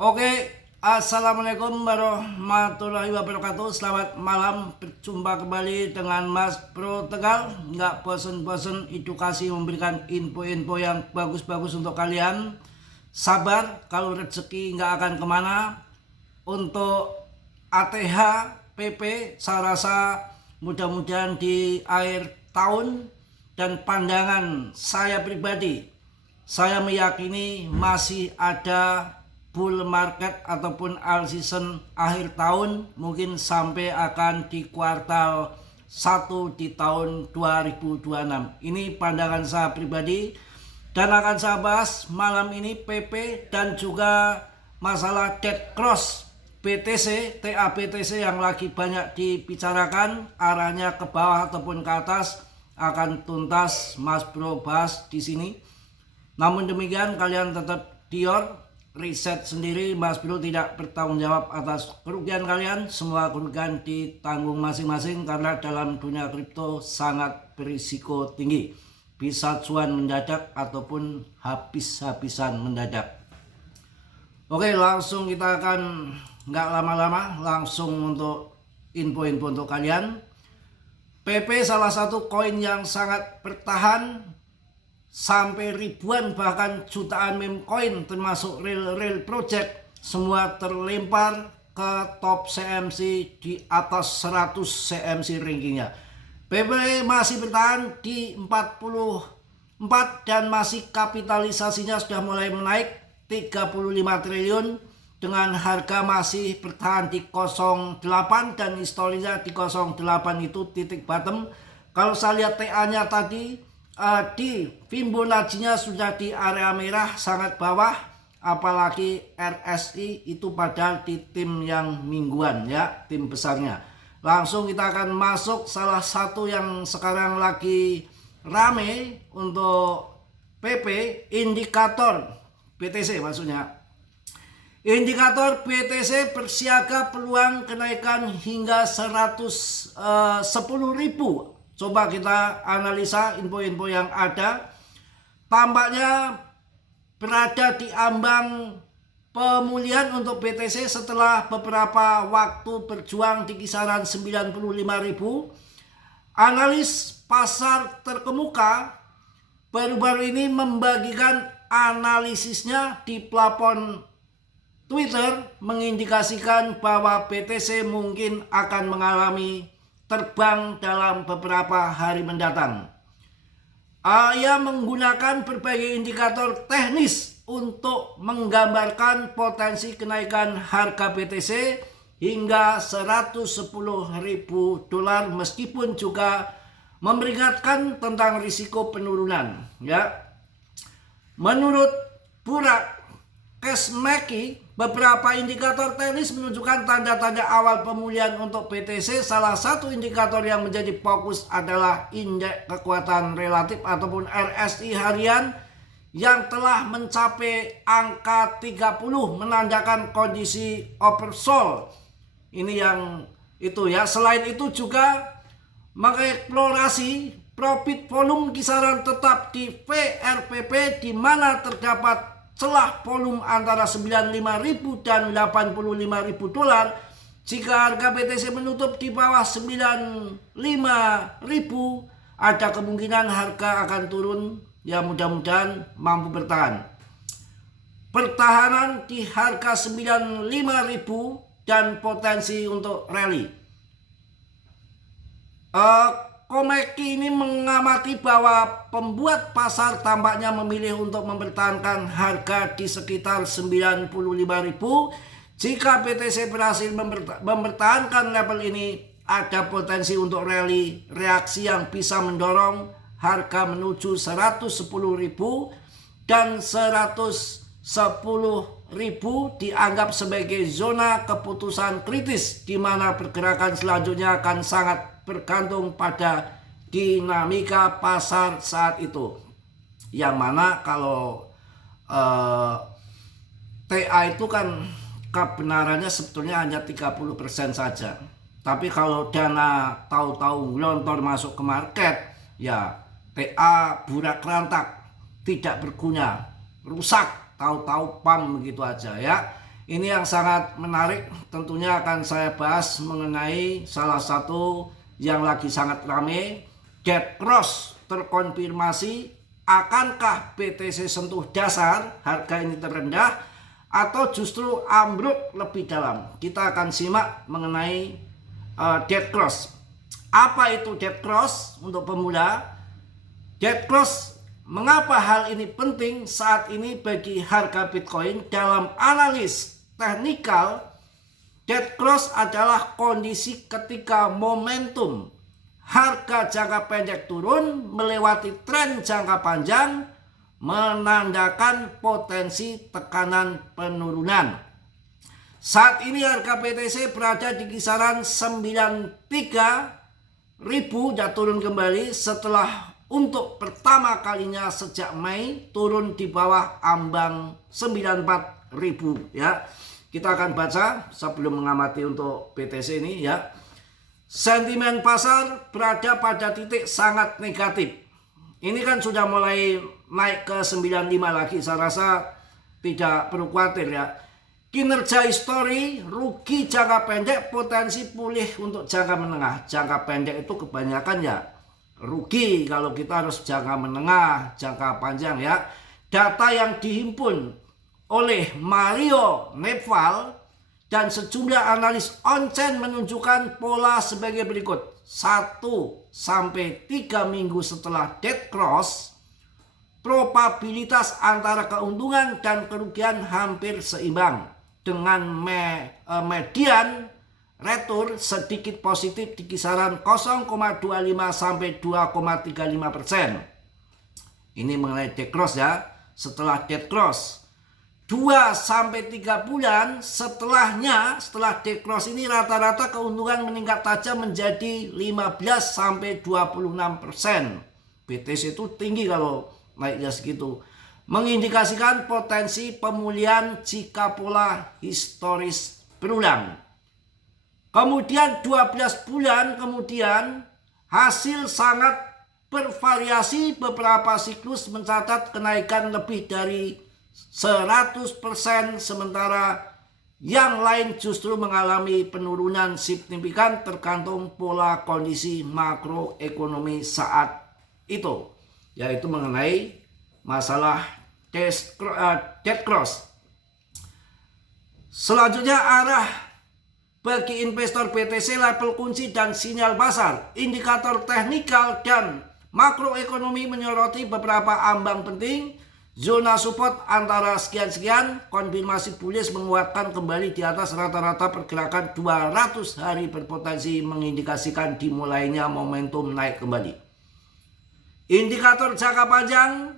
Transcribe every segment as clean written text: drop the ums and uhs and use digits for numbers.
Oke, assalamualaikum warahmatullahi wabarakatuh. Selamat malam, berjumpa kembali dengan Mas Bro Tegal. Nggak bosen-bosen edukasi memberikan info-info yang bagus-bagus untuk kalian. Sabar, kalau rezeki nggak akan kemana. Untuk ATH, PP, saya rasa mudah-mudahan di akhir tahun. Dan pandangan saya pribadi, saya meyakini masih ada bull market ataupun all season akhir tahun, mungkin sampai akan di kuartal 1 di tahun 2026. Ini pandangan saya pribadi dan akan saya bahas malam ini PP dan juga masalah dead cross BTC, TABTC yang lagi banyak dibicarakan, arahnya ke bawah ataupun ke atas akan tuntas Mas Bro bahas di sini. Namun demikian kalian tetap dior riset sendiri, Mas Bro tidak bertanggung jawab atas kerugian kalian. Semua kerugian ditanggung masing-masing karena dalam dunia kripto sangat berisiko tinggi. Bisa cuan mendadak ataupun habis-habisan mendadak. Oke, langsung kita akan nggak lama-lama langsung untuk info-info untuk kalian. PP salah satu koin yang sangat bertahan sampai ribuan bahkan jutaan meme coin termasuk real project semua terlempar ke top CMC di atas 100 CMC rankingnya. PP masih bertahan di 44 dan masih kapitalisasinya sudah mulai menaik 35 triliun dengan harga masih bertahan di 08 dan historinya di 08 itu titik bottom. Kalau saya lihat TA-nya tadi di Fibonacci-nya sudah di area merah sangat bawah, apalagi RSI itu padahal di tim yang mingguan ya, tim besarnya. Langsung kita akan masuk salah satu yang sekarang lagi rame untuk PP, indikator BTC maksudnya. Indikator BTC bersiaga peluang kenaikan hingga 110.000. Coba kita analisa info-info yang ada. Tampaknya berada di ambang pemulihan untuk BTC setelah beberapa waktu berjuang di kisaran 95.000. Analis pasar terkemuka baru-baru ini membagikan analisisnya di platform Twitter mengindikasikan bahwa BTC mungkin akan mengalami terbang dalam beberapa hari mendatang. Ia menggunakan berbagai indikator teknis untuk menggambarkan potensi kenaikan harga BTC hingga 110.000 dolar meskipun juga memperingatkan tentang risiko penurunan. Ya, menurut Burak Kesmeki, beberapa indikator teknis menunjukkan tanda-tanda awal pemulihan untuk BTC. Salah satu indikator yang menjadi fokus adalah indeks kekuatan relatif ataupun RSI harian yang telah mencapai angka 30 menandakan kondisi oversold. Ini yang itu ya. Selain itu juga mengeksplorasi profit volume kisaran tetap di VRPP di mana terdapat celah volume antara 95.000 dan 85.000 dolar. Jika harga BTC menutup di bawah 95.000, ada kemungkinan harga akan turun. Ya, mudah-mudahan mampu bertahan. Pertahanan di harga 95.000 dan potensi untuk rally. Komeki ini mengamati bahwa pembuat pasar tampaknya memilih untuk mempertahankan harga di sekitar 95.000. Jika BTC berhasil mempertahankan level ini, ada potensi untuk rally reaksi yang bisa mendorong harga menuju 110.000 dan 110.000 dianggap sebagai zona keputusan kritis di mana pergerakan selanjutnya akan sangat bergantung pada dinamika pasar saat itu. Yang mana kalau TA itu kan kebenarannya sebetulnya hanya 30% saja. Tapi kalau dana tahu-tahu gelontor masuk ke market, ya TA burak rantak, tidak berguna, rusak, tahu-tahu pam begitu aja ya. Ini yang sangat menarik, tentunya akan saya bahas mengenai salah satu yang lagi sangat rame, dead cross terkonfirmasi. Akankah BTC sentuh dasar harga ini terendah atau justru ambruk lebih dalam? Kita akan simak mengenai dead cross. Apa itu dead cross untuk pemula? Dead cross, mengapa hal ini penting saat ini bagi harga Bitcoin? Dalam analis teknikal, dead cross adalah kondisi ketika momentum harga jangka pendek turun melewati tren jangka panjang, menandakan potensi tekanan penurunan. Saat ini harga BTC berada di kisaran 93.000 dan turun kembali setelah untuk pertama kalinya sejak Mei turun di bawah ambang 94.000 ya. Kita akan baca sebelum mengamati untuk BTC ini ya. Sentimen pasar berada pada titik sangat negatif. Ini kan sudah mulai naik ke 95 lagi. Saya rasa tidak perlu khawatir ya. Kinerja histori, rugi jangka pendek, potensi pulih untuk jangka menengah. Jangka pendek itu kebanyakan ya rugi kalau kita harus jangka menengah, jangka panjang ya. Data yang dihimpun oleh Mario Nepal dan sejumlah analis on-chain menunjukkan pola sebagai berikut. 1 sampai 3 minggu setelah dead cross, probabilitas antara keuntungan dan kerugian hampir seimbang dengan median return sedikit positif di kisaran 0,25 sampai 2,35%. Ini mengenai dead cross ya. Setelah dead cross 2 sampai 3 bulan setelahnya, setelah dead cross ini rata-rata keuntungan meningkat tajam menjadi 15 sampai 26%. BTC itu tinggi kalau naiknya segitu. Mengindikasikan potensi pemulihan jika pola historis berulang. Kemudian 12 bulan kemudian hasil sangat bervariasi, beberapa siklus mencatat kenaikan lebih dari 100%, sementara yang lain justru mengalami penurunan signifikan tergantung pola kondisi makroekonomi saat itu, yaitu mengenai masalah dead cross. Selanjutnya arah bagi investor BTC, level kunci dan sinyal pasar. Indikator teknikal dan makroekonomi menyoroti beberapa ambang penting. Zona support antara sekian-sekian, konfirmasi bullish menguatkan kembali di atas rata-rata pergerakan 200 hari berpotensi mengindikasikan dimulainya momentum naik kembali. Indikator jangka panjang,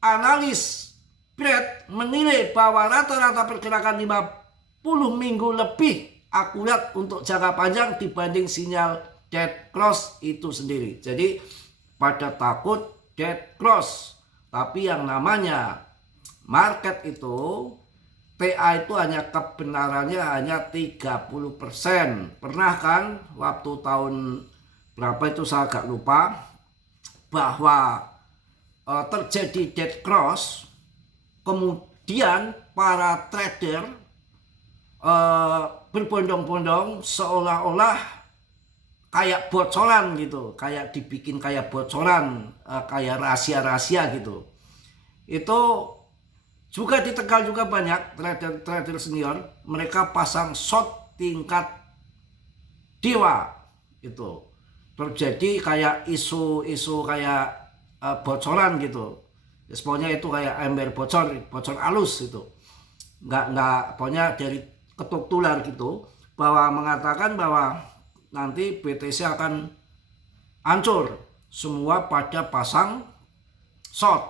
analis Brad menilai bahwa rata-rata pergerakan 50 minggu lebih akurat untuk jangka panjang dibanding sinyal dead cross itu sendiri. Jadi pada takut dead cross, tapi yang namanya market itu TA itu hanya kebenarannya hanya 30%. Pernah kan waktu tahun berapa itu saya agak lupa, bahwa terjadi dead cross, kemudian para trader berbondong-bondong seolah-olah kayak bocoran gitu, kayak dibikin kayak bocoran, kayak rahasia-rahasia gitu. Itu juga di Tegal juga banyak trader senior, mereka pasang short tingkat dewa. Itu terjadi kayak isu kayak bocoran gitu. Pokoknya itu kayak ember bocor halus itu. Nggak pokoknya dari ketuk tular gitu, bahwa mengatakan bahwa nanti BTC akan hancur, semua pada pasang short.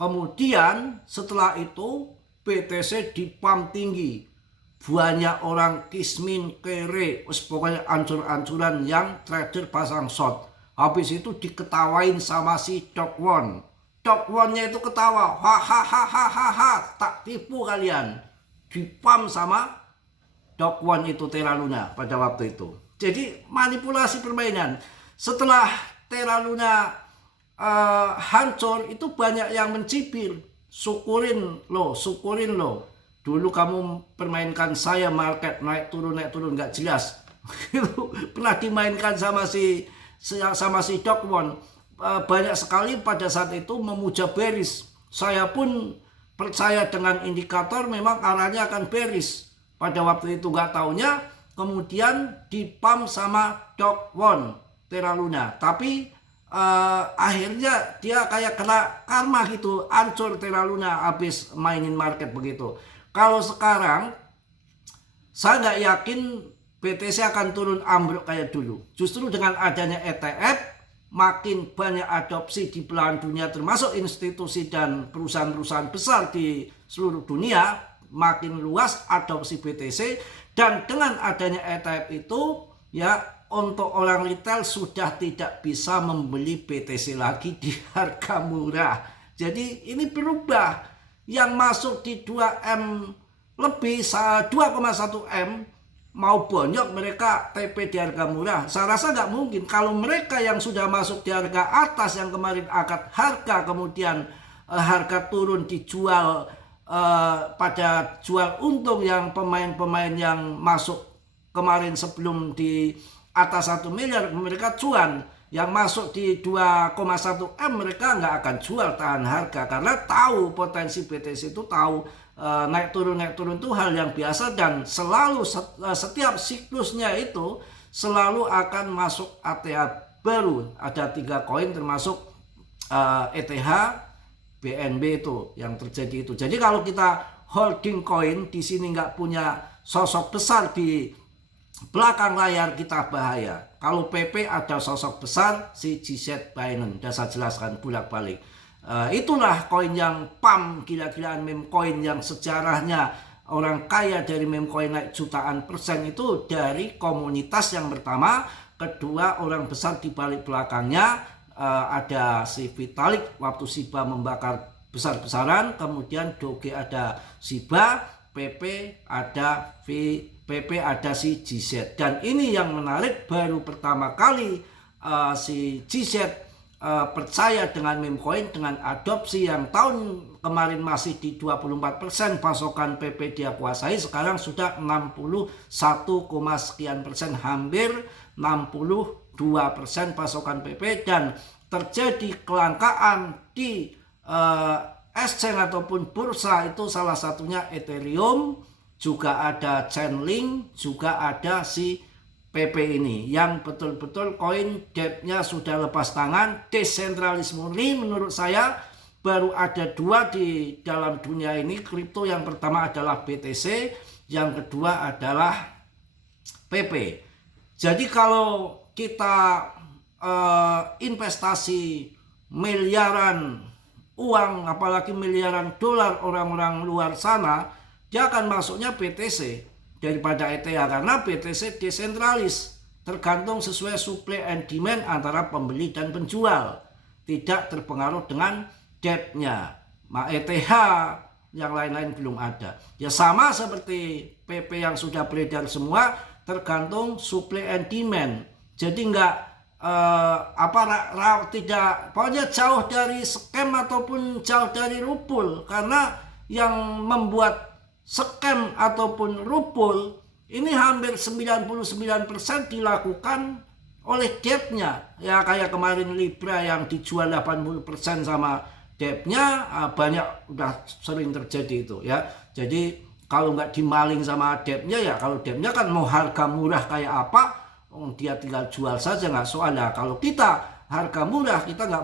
Kemudian setelah itu BTC dipam tinggi, banyak orang kismin kere, pokoknya ancur-ancuran yang trader pasang short. Habis itu diketawain sama si Doc Won. Doc Wonnya itu ketawa, hahaha, tak tipu kalian. Dipam sama Doc Won itu Terra Luna pada waktu itu. Jadi manipulasi permainan. Setelah Terra Luna hancur, itu banyak yang mencibir, syukurin lo. dulu kamu permainkan saya market naik turun nggak jelas. Pernah dimainkan sama si Doc Won. Banyak sekali pada saat itu memuja bearish. Saya pun percaya dengan indikator memang arahnya akan bearish. Pada waktu itu nggak taunya kemudian dipump sama Doc Won Terra Luna. Tapi akhirnya dia kayak kena karma gitu, hancur Terra Luna habis mainin market begitu. Kalau sekarang saya nggak yakin BTC akan turun ambruk kayak dulu. Justru dengan adanya ETF, makin banyak adopsi di belahan dunia termasuk institusi dan perusahaan-perusahaan besar di seluruh dunia, makin luas adopsi BTC. Dan dengan adanya ETF itu ya, untuk orang retail sudah tidak bisa membeli BTC lagi di harga murah. Jadi ini berubah. Yang masuk di 2M lebih, 2,1 M, mau bonyok mereka TP di harga murah. Saya rasa nggak mungkin. Kalau mereka yang sudah masuk di harga atas yang kemarin akad harga, kemudian harga turun dijual pada jual untung yang pemain-pemain yang masuk kemarin sebelum di atas 1 miliar mereka cuan, yang masuk di 2,1 M mereka nggak akan jual, tahan harga karena tahu potensi BTC itu, tahu naik turun itu hal yang biasa dan selalu setiap siklusnya itu selalu akan masuk ATH baru. Ada 3 koin termasuk ETH, BNB itu yang terjadi itu. Jadi kalau kita holding koin di sini nggak punya sosok besar di belakang layar, kita bahaya. Kalau PP ada sosok besar si GZ Binance, sudah saya jelaskan bolak-balik. Itulah koin yang pump gila-gilaan, meme coin yang sejarahnya orang kaya dari meme coin naik jutaan persen itu dari komunitas yang pertama. Kedua, orang besar di balik belakangnya, ada si Vitalik waktu Shiba membakar besar-besaran, kemudian Doge ada Shiba, PP ada PP ada si GZ. Dan ini yang menarik, baru pertama kali si GZ percaya dengan meme coin, dengan adopsi yang tahun kemarin masih di 24% pasokan PP dia kuasai, sekarang sudah 61, sekian persen, hampir 62% pasokan PP. Dan terjadi kelangkaan di exchange ataupun bursa, itu salah satunya Ethereum, juga ada Chainlink, juga ada si PP ini yang betul-betul koin debt-nya sudah lepas tangan, desentralisme murni. Menurut saya baru ada 2 di dalam dunia ini kripto. Yang pertama adalah BTC, yang kedua adalah PP. Jadi kalau kita investasi miliaran uang, apalagi miliaran dolar orang-orang luar sana, dia akan masuknya BTC daripada ETH, karena BTC desentralis, tergantung sesuai supply and demand antara pembeli dan penjual, tidak terpengaruh dengan debt-nya. ETH yang lain-lain belum ada. Ya sama seperti PP yang sudah beredar semua, tergantung supply and demand. Jadi tidak, pokoknya jauh dari scam ataupun jauh dari rupul, karena yang membuat scam ataupun rupul ini hampir 99% dilakukan oleh debt-nya. Ya kayak kemarin Libra yang dijual 80% sama debt-nya, banyak udah sering terjadi itu ya. Jadi kalau nggak dimaling sama debt-nya, ya kalau debt-nya kan mau harga murah kayak apa, dia tinggal jual saja, nggak soal. Kalau kita harga murah, kita nggak